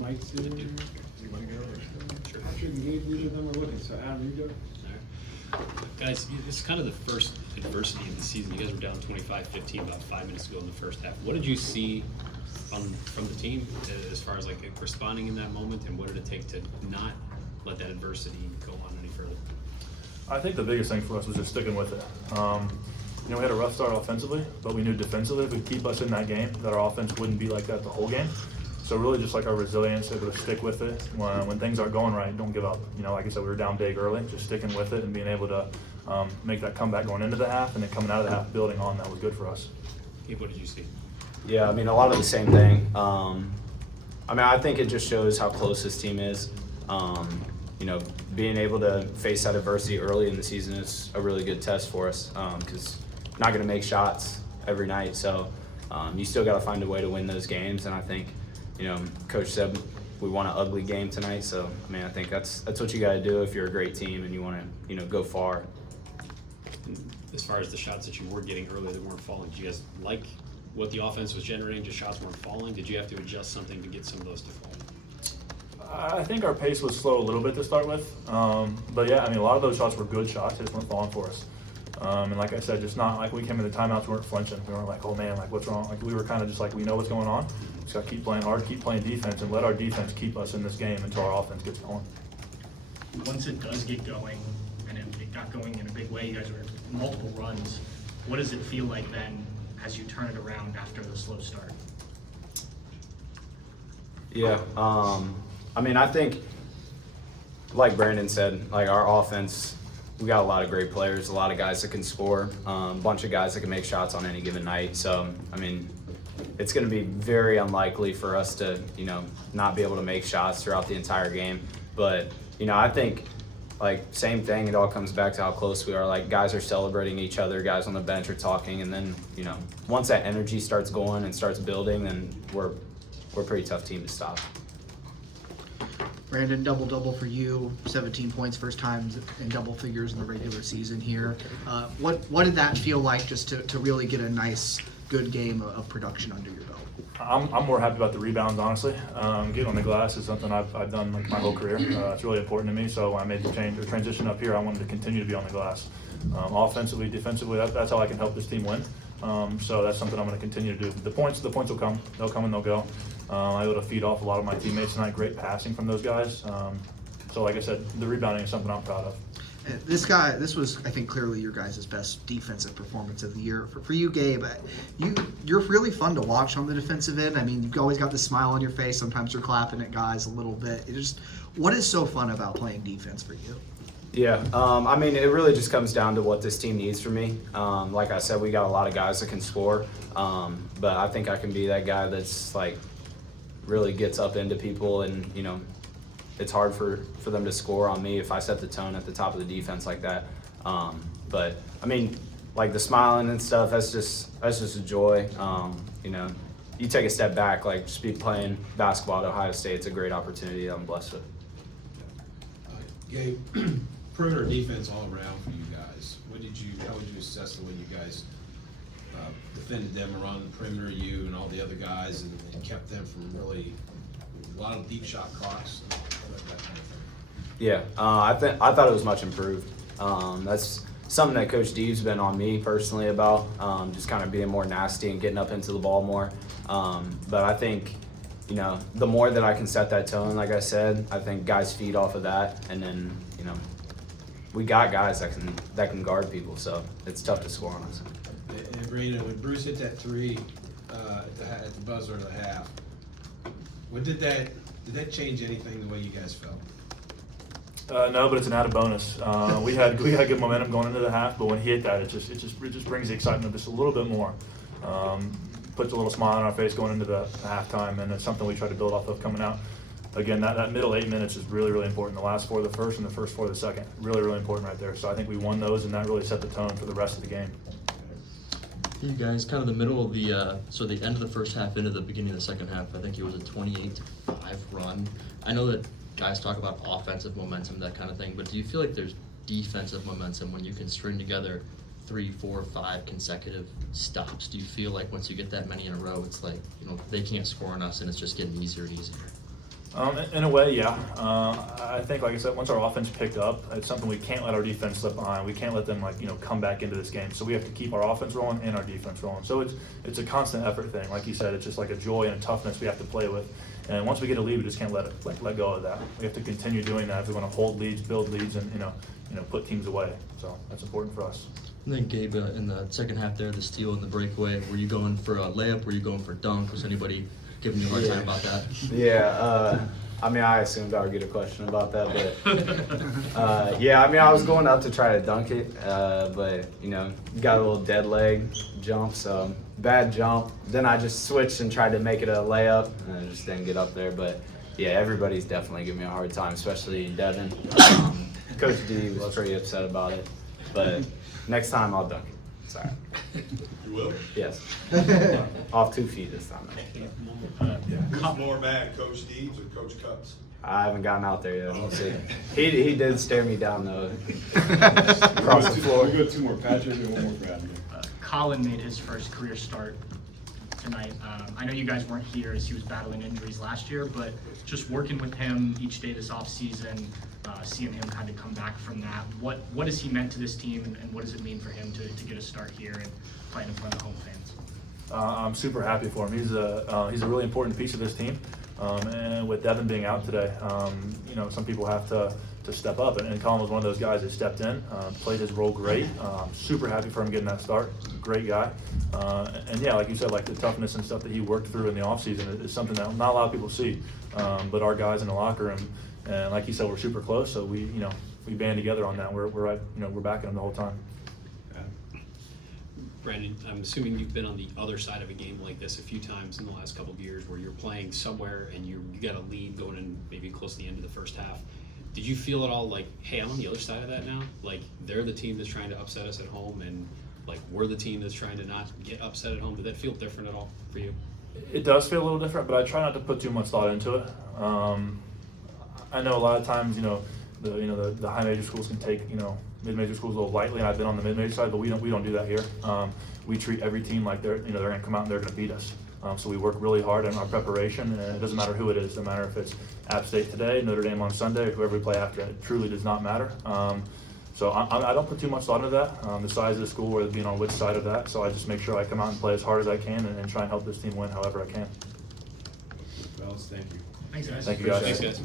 Mike's in there. Sure. Patrick and Gabe, neither of them are looking, so Adam, you go. Guys, it's kind of the first adversity of the season. You guys were down 25-15 about 5 minutes ago in the first half. What did you see from the team as far as like responding in that moment, and what did it take to not let that adversity go on any further? I think the biggest thing for us was just sticking with it. We had a rough start offensively, but we knew defensively if we keep us in that game, that our offense wouldn't be like that the whole game. So really just like our resilience, able to stick with it. When things aren't going right, don't give up. Like I said, we were down big early, just sticking with it and being able to make that comeback going into the half, and then coming out of the half, building on that was good for us. Gabe, what did you see? Yeah, a lot of the same thing. I think it just shows how close this team is. Being able to face that adversity early in the season is a really good test for us because not going to make shots every night. So you still got to find a way to win those games. And I think, Coach said we want an ugly game tonight. So, I think that's what you got to do if you're a great team and you want to, go far. As far as the shots that you were getting earlier that weren't falling, did you guys like what the offense was generating, just shots weren't falling? Did you have to adjust something to get some of those to fall? I think our pace was slow a little bit to start with. But yeah, a lot of those shots were good shots, just weren't falling for us. And like I said, just not like we came in the timeouts, we weren't flinching. We weren't like, oh man, like what's wrong? Like we were kind of just like, we know what's going on. Just got to keep playing hard, keep playing defense, and let our defense keep us in this game until our offense gets going. Once it does get going, and it got going in a big way, you guys were multiple runs. What does it feel like then as you turn it around after the slow start? Yeah, I think, like Brandon said, like our offense, we got a lot of great players, a lot of guys that can score, a bunch of guys that can make shots on any given night. So, it's going to be very unlikely for us to, not be able to make shots throughout the entire game. But, I think, like, same thing, it all comes back to how close we are. Like, guys are celebrating each other, guys on the bench are talking, and then, once that energy starts going and starts building, then we're a pretty tough team to stop. Brandon, double-double for you, 17 points, first time in double figures in the regular season here. What did that feel like just to really get a nice, good game of production under your belt? I'm more happy about the rebounds, honestly. Getting on the glass is something I've done like my whole career. It's really important to me, so when I made the transition up here, I wanted to continue to be on the glass. Offensively, defensively, that's how I can help this team win. So that's something I'm going to continue to do. The points will come. They'll come and they'll go. I'm able to feed off a lot of my teammates tonight. Great passing from those guys. So like I said, the rebounding is something I'm proud of. This was, I think, clearly your guys' best defensive performance of the year. For you, Gabe, you're really fun to watch on the defensive end. You've always got the smile on your face. Sometimes you're clapping at guys a little bit. What is so fun about playing defense for you? Yeah, it really just comes down to what this team needs from me. Like I said, we got a lot of guys that can score, but I think I can be that guy that's like really gets up into people, and it's hard for them to score on me if I set the tone at the top of the defense like that. But like the smiling and stuff, that's just a joy. You take a step back, like just be playing basketball at Ohio State. It's a great opportunity that I'm blessed with. Gabe, perimeter defense all around for you guys. How would you assess the way you guys defended them around the perimeter, you and all the other guys, and kept them from really a lot of deep shot clocks, that kind of thing? Yeah, I thought it was much improved. That's something that Coach Dee's been on me personally about, just kind of being more nasty and getting up into the ball more. But I think, the more that I can set that tone, like I said, I think guys feed off of that, and then, we got guys that can guard people, so it's tough to score on us. And Brandon, when Bruce hit that three at the buzzer of the half, did that change anything the way you guys felt? No, but it's an added bonus. We had good momentum going into the half, but when he hit that, it just brings the excitement just a little bit more. Puts a little smile on our face going into the halftime, and it's something we try to build off of coming out. Again, that middle 8 minutes is really, really important. The last 4 of the first and the first 4 of the second, really, really important right there. So I think we won those, and that really set the tone for the rest of the game. You guys, kind of the middle of the end of the first half into the beginning of the second half, I think it was a 28-5 run. I know that guys talk about offensive momentum, that kind of thing, but do you feel like there's defensive momentum when you can string together 3, 4, 5 consecutive stops? Do you feel like once you get that many in a row, it's like, they can't score on us and it's just getting easier and easier? In a way, yeah. I think, like I said, once our offense picked up, it's something we can't let our defense slip behind. We can't let them come back into this game. So we have to keep our offense rolling and our defense rolling. So it's a constant effort thing. Like you said, it's just like a joy and a toughness we have to play with. And once we get a lead, we just can't let go of that. We have to continue doing that if we want to hold leads, build leads, and put teams away. So that's important for us. And then Gabe, in the second half there, the steal and the breakaway, were you going for a layup? Were you going for a dunk? Was anybody giving you a hard time about that? Yeah, I mean, I assumed I would get a question about that, but yeah, I mean, I was going up to try to dunk it, but got a little dead leg jump, so bad jump. Then I just switched and tried to make it a layup, and I just didn't get up there. But yeah, everybody's definitely giving me a hard time, especially Devin. Coach D was pretty upset about it, but next time I'll dunk it. It's all right. You will? Yes. Off 2 feet this time. Who's more mad, Coach Deeds or Coach Cupps? I haven't gotten out there yet. We'll see. He did stare me down though. Across the floor. We got 2 more, Patrick, and 1 more Brad. Colin made his first career start tonight. I know you guys weren't here as he was battling injuries last year, but just working with him each day this offseason, seeing him kind of come back from that, what has he meant to this team, and what does it mean for him to get a start here and playing in front of home fans? I'm super happy for him. He's a really important piece of this team. And with Devin being out today, some people have to step up. And Colin was one of those guys that stepped in, played his role great. Super happy for him getting that start. Great guy. And yeah, like you said, like the toughness and stuff that he worked through in the offseason is something that not a lot of people see. But our guys in the locker room, and like you said, we're super close. So we band together on that. We're right, we're backing him the whole time. Brandon, I'm assuming you've been on the other side of a game like this a few times in the last couple of years where you're playing somewhere and you got a lead going in maybe close to the end of the first half. Did you feel at all like, hey, I'm on the other side of that now? Like, they're the team that's trying to upset us at home, and like we're the team that's trying to not get upset at home. Did that feel different at all for you? It does feel a little different, but I try not to put too much thought into it. I know a lot of times, the high major schools can take, mid-major schools a little lightly, and I've been on the mid-major side, but we don't do that here. We treat every team like they're going to come out and they're going to beat us. So we work really hard in our preparation, and it doesn't matter who it is. It doesn't matter if it's App State today, Notre Dame on Sunday, or whoever we play after. It truly does not matter. So I don't put too much thought into that, the size of the school or being on which side of that. So I just make sure I come out and play as hard as I can and try and help this team win however I can. Fellas, thank you. Thanks, guys. Thank you, guys. Thanks, guys.